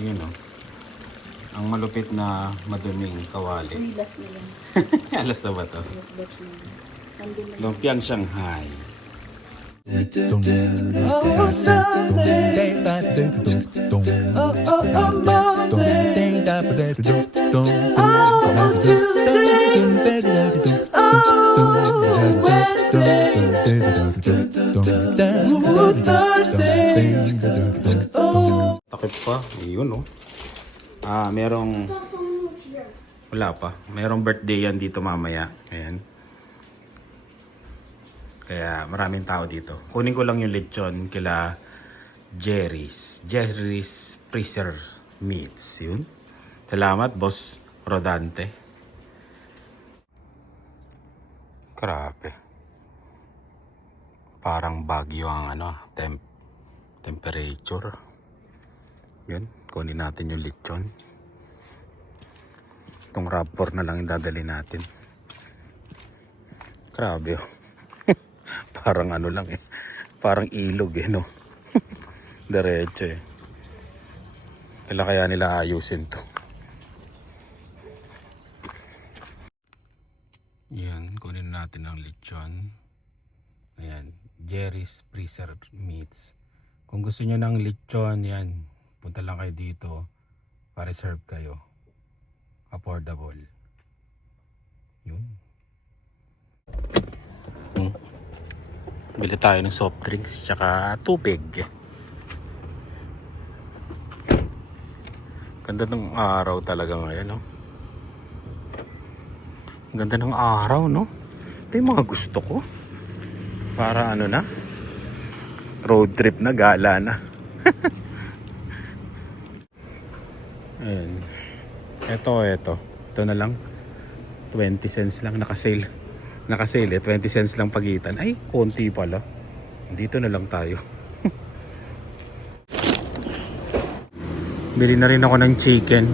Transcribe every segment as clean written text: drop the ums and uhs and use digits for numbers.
Yun o. Ang malupit na maduming kawali. Uy, last na lang. Alas na ba to? Last batch na lang. Nandun na lang. Lumpiang Shanghai. Takip pa. Yun o. Merong... Wala pa. Merong birthday yan dito mamaya. Ayan. Kaya maraming tao dito. Kunin ko lang yung lechon kila Jerry's Freezer Meats. Yun. Salamat, Boss Rodante. Grabe. Parang bagyo ang temperature. Yun. Kunin natin yung lechon. Itong rapor na lang yung dadali natin. Grabe oh. Parang ano lang eh. Parang ilog eh no. Diretso eh. Kailan kaya nila ayusin to. Yan. Kunin natin ang lechon. Ayan. Jerry's Freezer Meats. Kung gusto nyo ng lechon yan. Punta lang kayo dito para serve kayo. Affordable. Yun. Bili tayo ng soft drinks tsaka tubig. Ganda ng araw talaga ngayon, no? Ganda ng araw, no? Ito yung mga gusto ko. Para ano na? Road trip na, gala na. Ayan. Ito na lang. 20 cents lang nakasale. Nakasale 20 cents lang pagitan. Ay, konti pala. Dito na lang tayo. Bili na rin ako ng chicken.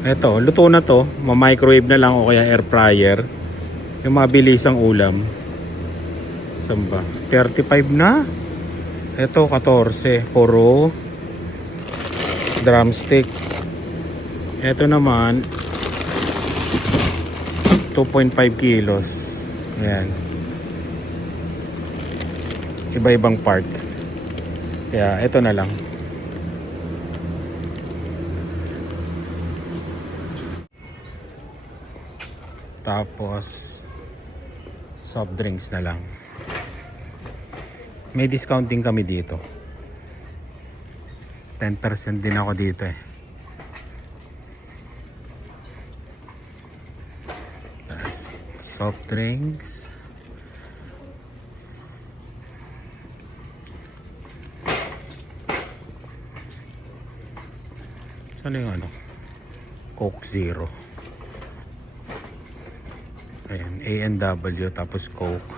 Ito, luto na to. Ma-microwave na lang o kaya air fryer. Yung mabilisang ulam. Saan ba? 35 na. Ito, 14. Puro drumstick. Ito naman 2.5 kilos. Ayan. Iba-ibang part. Kaya ito na lang. Tapos soft drinks na lang. May discounting kami dito. 10% din ako dito eh. Soft drinks. Saan yung ano? Coke Zero. Ayan, A&W tapos Coke.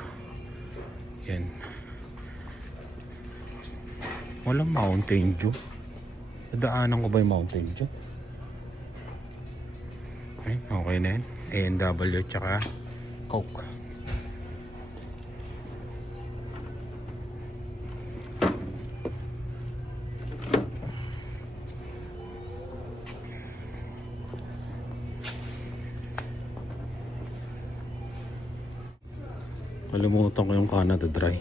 Yan. Walang Mountain Dew. Daanan ko ba yung Mountain Dew? Okay na yan. A&W tsaka Coke. Kalimutan ko yung Canada Dry.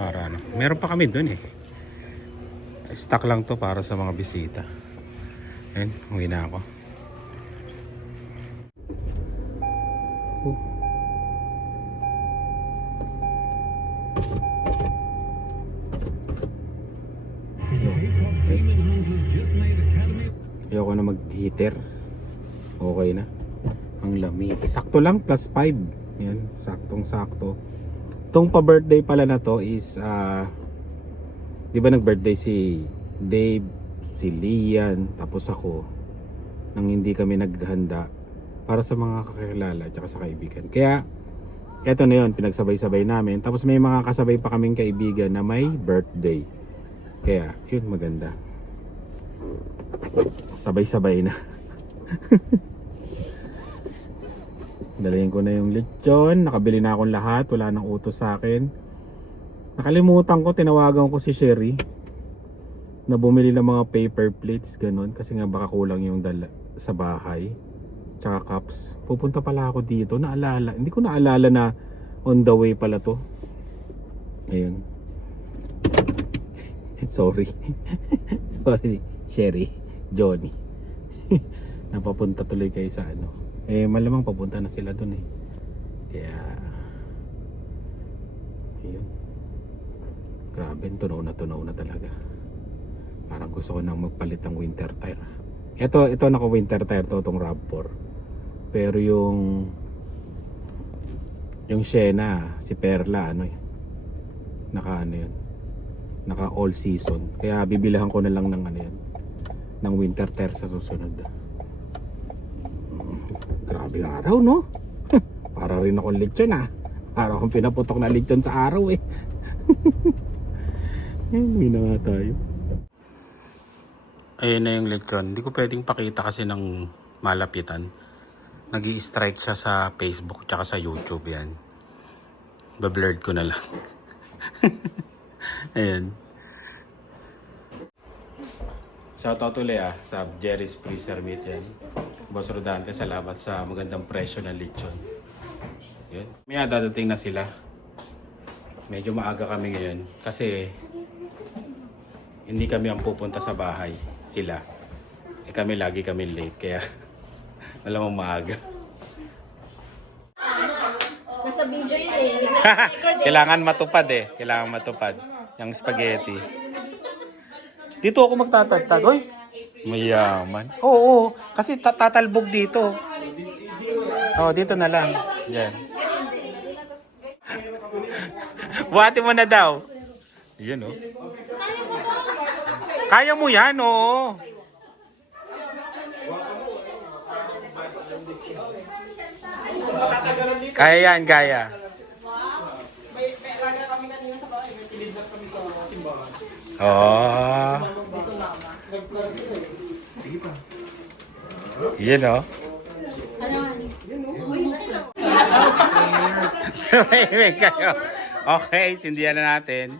Para ano. Meron pa kami dun eh. Stock lang to para sa mga bisita. Ayan, uwi na ako. Ayoko na mag-heater. Okay na. Ang lamig. Sakto lang, +5. Yan, saktong sakto. Itong pa-birthday pala na to is di ba nag-birthday si Dave, si Lian, tapos ako, nang hindi kami naghanda para sa mga kakilala at sa kaibigan. Kaya eto na yun, pinagsabay-sabay namin. Tapos may mga kasabay pa kaming kaibigan na may birthday. Kaya yun, maganda. Sabay-sabay na. Dalhin ko na yung lechon. Nakabili na akong lahat. Wala nang utos sa akin. Nakalimutan ko, tinawagan ko si Sherry na bumili ng mga paper plates, ganun, kasi nga baka kulang yung dala sa bahay, tsaka cups. Pupunta pala ako dito, naalala, hindi ko naalala na on the way pala to. Ayun. Sorry. Sorry, Sherry, Johnny. Napapunta tuloy kayo sa ano. Eh, malamang papunta na sila dun eh. Kaya, ayun. Grabe, tunaw na talaga. Parang gusto ko nang magpalit ng winter tire. Ito naka winter tire to, itong RAV4. Pero yung Sienna, si Perla, ano yun, naka ano yun, naka all season. Kaya bibilihan ko na lang ng ano yun, ng winter tire sa susunod. Grabe araw, no? Para rin akong lechon ah. Para akong pinaputok na lechon sa araw eh. Hindi na nga tayo. Ayun na yung lechon. Hindi ko pwedeng pakita kasi ng malapitan. Nag-i-strike siya sa Facebook tsaka sa YouTube yan. Bablurred ko na lang. Ayan. Shoutout ulit sa Jerry's Freezer Meat yan. Boss Rodante, salamat sa magandang presyo ng lechon. Yun. May dadating na sila. Medyo maaga kami ngayon kasi hindi kami ang pupunta sa bahay, sila. Eh kami lagi kami late kaya alam mo maaga. Nasa video yun eh. Kailangan matupad eh. Kailangan matupad yung spaghetti. Dito ako magtatatag. Hoy, mayaman. Oo, kasi tatalbog dito. Oh, dito na lang. Yan. Buhati mo na daw. Yan oh. Kaya mo yan oh. Kaya yan, kaya. Oh. Yan oh. May kayo. Okay, sindihan na natin.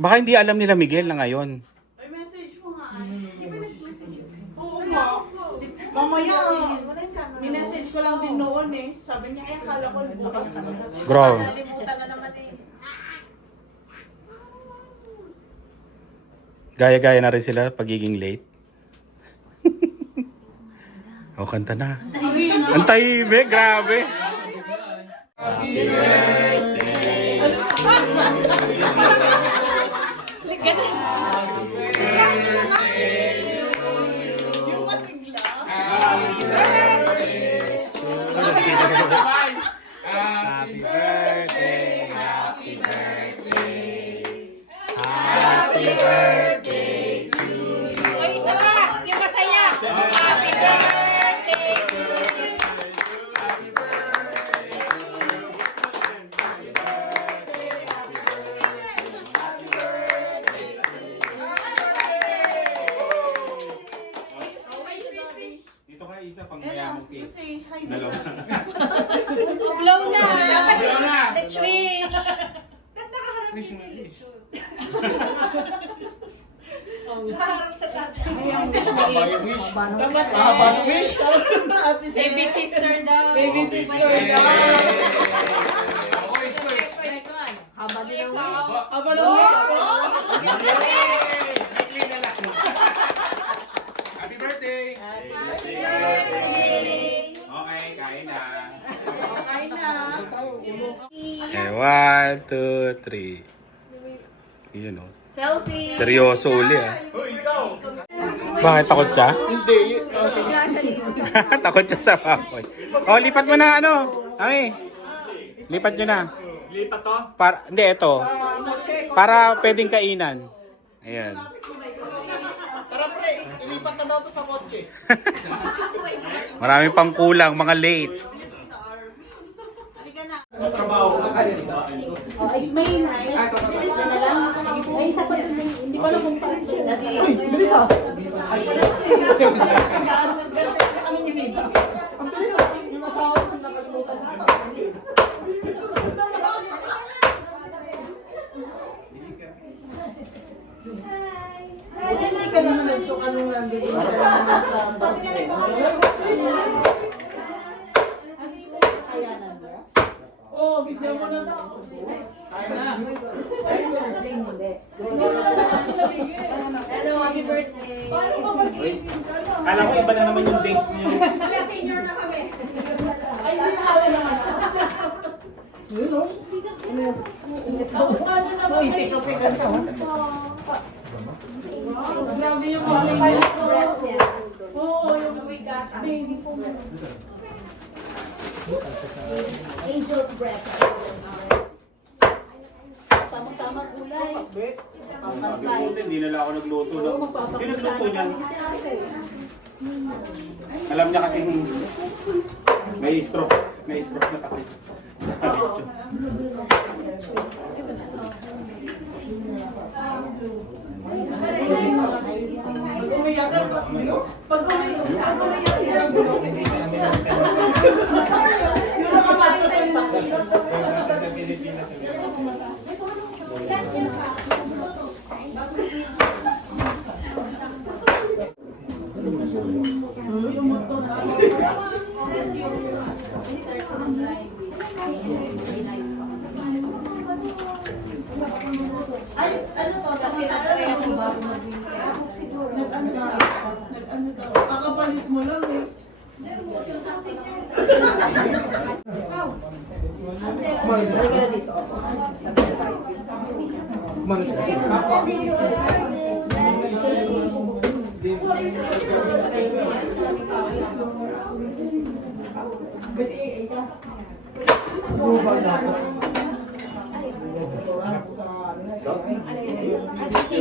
Baka hindi alam nila Miguel na ngayon. Ay, message mo nga. Oo nga. Mamaya, minessage ko lang din noon eh. Sabi niya, ay akala ko bukas mo. Grow. Nalimutan na naman eh. Gaya-gaya na rin sila pagiging late. O, kanta na. Ang tahimik, grabe. Yung masigla. Dito ka isa pang mayamong cake. Say hi. Dalawa. Blow na! Blow na! Wish! Harap sa tatay. Dapat wish. Baby sister daw. Baby sister daw. Haba din ang wish. Aba ng wish. Happy birthday! Okay, kain na. Okay na. Okay, 1, 2, 3. Yun o. Selfie. Seryoso uli ah. Bakit takot siya? Hindi. Takot siya sa baboy. Oh, lipat mo na ano. Ay. Lipat nyo na. Lipat to? Para, hindi, ito. Para pwedeng kainan. Ayan. Tara pre, ilipat na daw to sa kotse. Marami pang kulang, mga late. Halika na. May nice. May isa pa din. Hindi ko alam kung para si Sherry. Bilis ah. Kami ni Vita. Ang bilis ah. Yung asawa ko nakalimutan na. Oo, bigyan mo na daw. Hello, happy birthday. Kala ko iba na naman yung date niyo. Senior na kami. Ay, hindi na ako naman. Uy, pick-up siya. Grabe yung mga Oo, yung baby po. Angel breath. Tama-tama kulay. Hindi nila ako nagluto. No? Sino nagluto niyan? Alam niya kasi may stroke. May stroke na kasi. Pag umiyak yan. Yung nakapasok sa ay, ano to? Nag-ano daw? Kakapalit mo lang eh.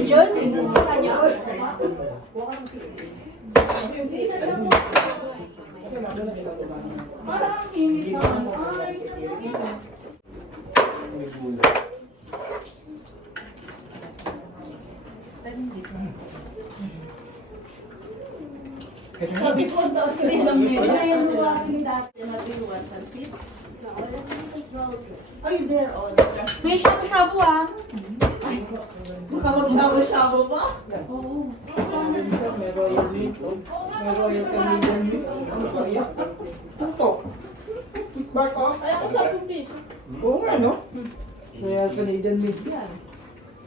John? Parang ang init naman. Ay, sabi ko, ang taas kasi lang nila. Ay, there all. May shabu-shabu ah. Makapag-shabu-shabu pa? Oo. May royal meat, oh. May royal Canadian meat. Ito. Kickback off? Ay, ako sa 2 piece. Oo nga, no? Royal Canadian meat yan.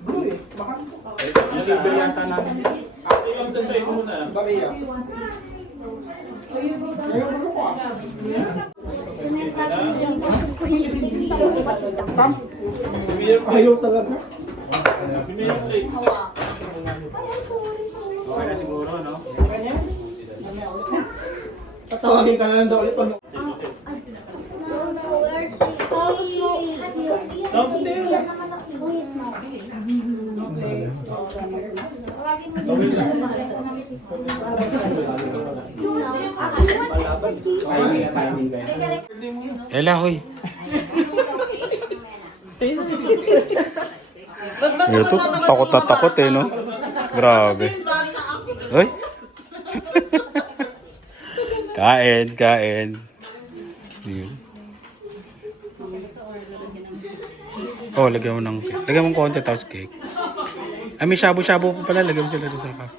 Blue eh. Baka Yung silver yata namin. Bariya. Ngayon mo ko ah. Ayaw talaga. Okay na siguro, no? Tatawagin ka na lang daw ulit. Downstairs. Timing kayo. Ela, hoy. Ito, takot na takot eh, no? Grabe. Hoy. Kain, kain. Yun. Oh, lagyan mo ng cake. Lagyan mo ng konti tapos cake. Ah, may shabu-shabu pa pala. Lagyan mo sila doon sa cup.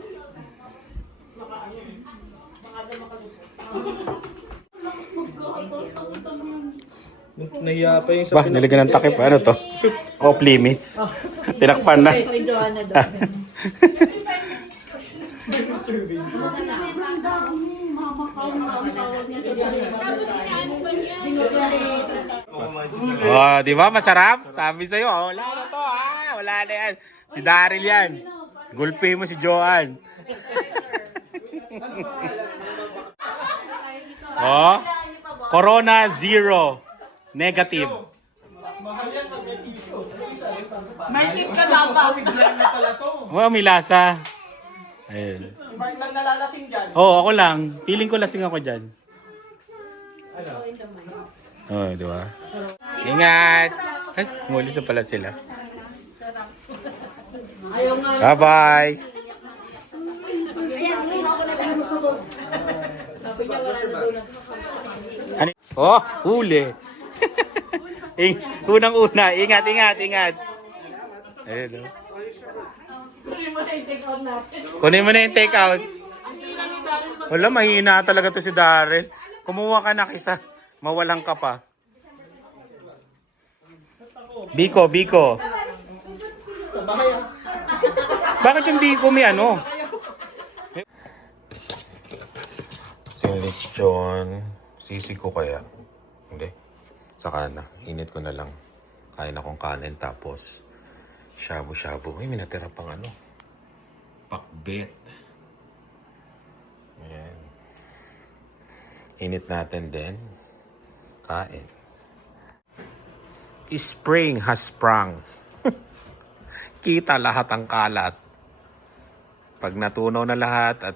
Nahiya pa yung Bah, nilagyan ng takip. Ano to? Off limits. Tinakpan na. May Joanna daw. Oh, di ba? Masarap? Sabi sa'yo, oh, wala na to. Ah, wala na yan. Si Daryl yan. Gulpi mo si Joanne. Oh, Corona 0. Negative. may tip ka dapat. Oh, may lasa. Ayun. Bart lang nalalasing dyan. Oh, ako lang. Feeling ko lasing ako dyan. Oh, di ba? Ingat! Ay, mulis na pala sila. Bye-bye! Ano? Oh, huli! Unang-una, ingat, ingat, ingat! Ayun, oh. Kunin mo na yung take out natin. Kunin mo na yung take out. Ang sila ni Daryl Wala, mahina talaga to si Darren. Kumuha ka na kaysa mawalang ka pa. Biko, Biko. Bakit yung Biko may ano? Sinlechon. Sisig ko kaya? Hindi. Saka na. Init ko na lang. Kain akong kanin tapos shabu-shabu. Ay, may natira pang ano. Pakbet. Ayan. Init natin din. Kain. Spring has sprung. Kita lahat ang kalat. Pag natunaw na lahat at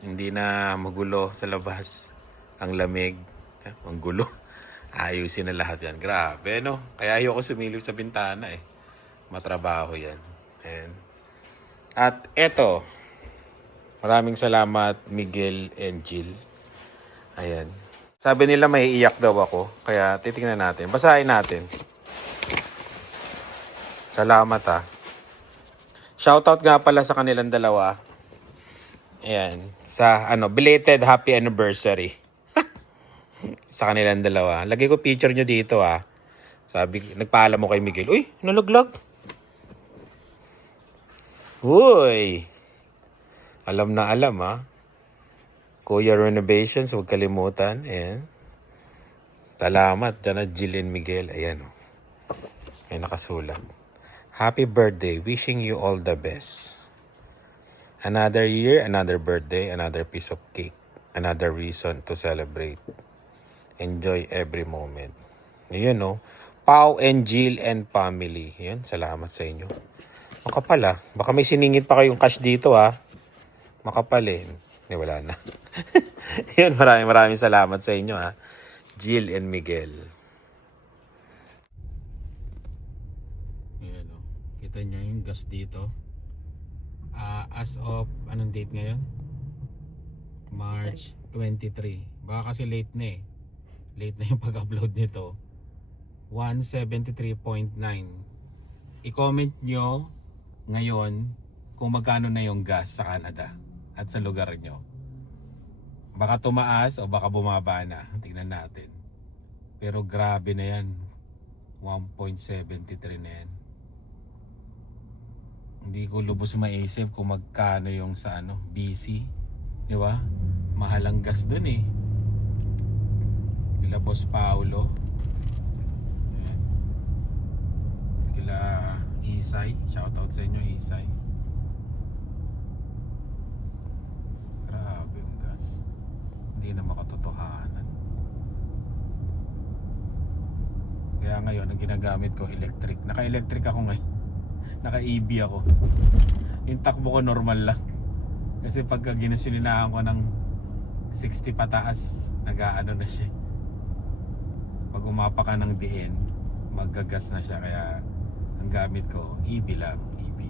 hindi na magulo sa labas, ang lamig, ang gulo, ayusin na lahat yan. Grabe, no? Kaya ayoko sumilip sa bintana eh. Matrabaho yan. Ayan. At eto, maraming salamat Miguel and Jill. Ayan. Sabi nila may iyak daw ako, kaya titingnan natin. Basahin natin. Salamat ah. Shoutout nga pala sa kanilang dalawa. Ayan. Sa belated happy anniversary. Sa kanilang dalawa. Lagay ko picture nyo dito ah. Sabi, nagpaalam mo kay Miguel. Uy, nalaglag. Uy. Alam na alam ah. Kuya Renovations, huwag kalimutan. Ayan. Salamat. Diyan na Jill and Miguel. Ayan oh. Ay nakasulat. Happy birthday. Wishing you all the best. Another year, another birthday, another piece of cake. Another reason to celebrate. Enjoy every moment. Yun, no? Pau and Jill and family. Yan, salamat sa inyo. Makapal, ah. Baka may siningit pa kayong cash dito, ah. Makapal, eh. Wala na. Yun, maraming salamat sa inyo, ah. Jill and Miguel. Ayan, oh. Kita niyo yung gas dito. As of, anong date ngayon? March 23. Baka kasi late na eh. Late na yung pag-upload nito. 173.9. I-comment nyo ngayon kung magkano na yung gas sa Canada at sa lugar nyo. Baka tumaas o baka bumaba na. Tingnan natin. Pero grabe na yan. 1.73 na yan. Hindi ko lubos maisip kung magkano yung sa BC. Di ba? Mahal ang gas dun eh. Kila Boss Paulo. Ayan. Kila Isay. Shoutout sa inyo Isay. Grabe yung gas. Hindi na makatotohanan. Kaya ngayon ang ginagamit ko electric. Naka-electric ako ngayon. Naka-EV ako. Yung takbo ko normal lang. Kasi pagka ginasilinahan ko ng 60 pataas, nag-aano na siya. Pag umapa ka ng diin, maggagas na siya. Kaya ang gamit ko, EV lang. EV.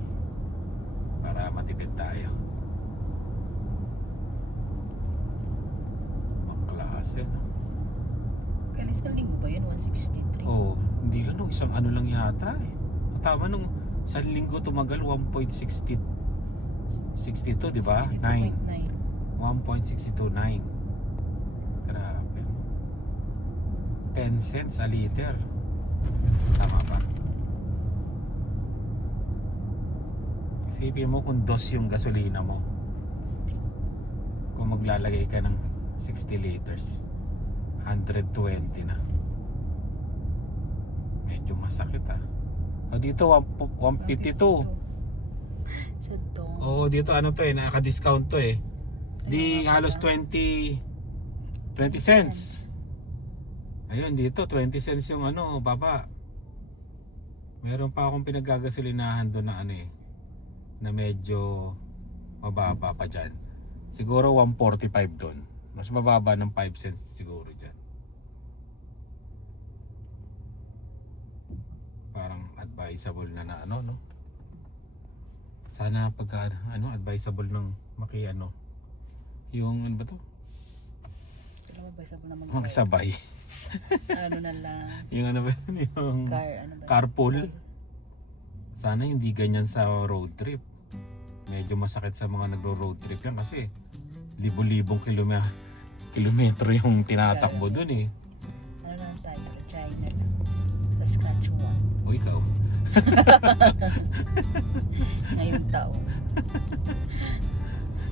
Para matipid tayo. Ang klase, no? Kaya isang linggo ba yun? 163? Oo. Hindi lang. Nung isang ano lang yata eh. Tama nung sa linggo tumagal 1.62, di ba? 9. 1.629. Grabe. 10 cents a liter. Tama ba? Isipin mo kung dos yung gasolina mo. Kung maglalagay ka ng 60 liters, 120 na. Medyo masakit ah. O dito 152. Sa dong. Oo, dito ano to eh, naka-discount to eh. Di halos 20 cents. Ayun dito 20 cents yung baba. Meron pa akong pinagagasolinahan doon na na medyo mababa pa diyan. Siguro 145 doon. Mas mababa ng 5 cents siguro diyan. Parang advisable na no? Sana pagka advisable ng yung ano ba to? Alam mo ba, isa po naman Makisabay. ano na lang. Yung ano ba yun? Yung carpool. Sana hindi ganyan sa road trip. Medyo masakit sa mga nagro-road trip yan kasi libo-libong kilometro yung tinatakbo dun eh. Ano lang tayo? China lang. Saskatchewan. O ikaw. Ngayong taon.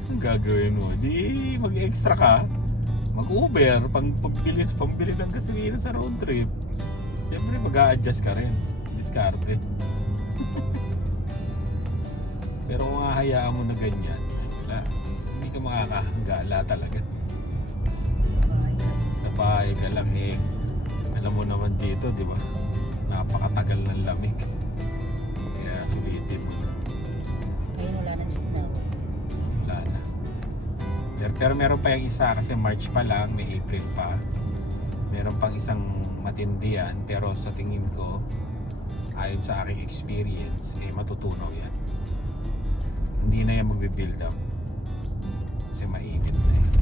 Ang gagawin mo? Di mag-extra ka. Mag-Uber. Pambili ng gasolina sa road trip. Siyempre mag-a-adjust ka rin. Diskarte. Pero kung hahayaan mo na ganyan, wala. Hindi ka makakahangala talaga. Sa bahay ka. Sa bahay ka lang eh. Alam mo naman dito, di ba? Napakatagal ng lamig. Kaya sulitin mo. Ngayon wala nang snow. Wala na. Pero meron pa yung isa kasi March pa lang, may April pa. Meron pang isang matindi yan, pero sa tingin ko, ayon sa aking experience, eh matutunaw yan. Hindi na yan magbe-build up. Kasi mainit na yan.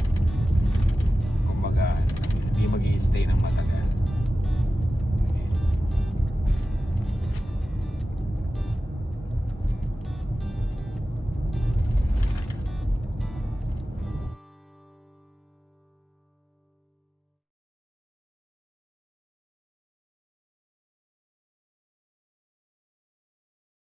Kumbaga, hindi mag-i-stay ng matagal.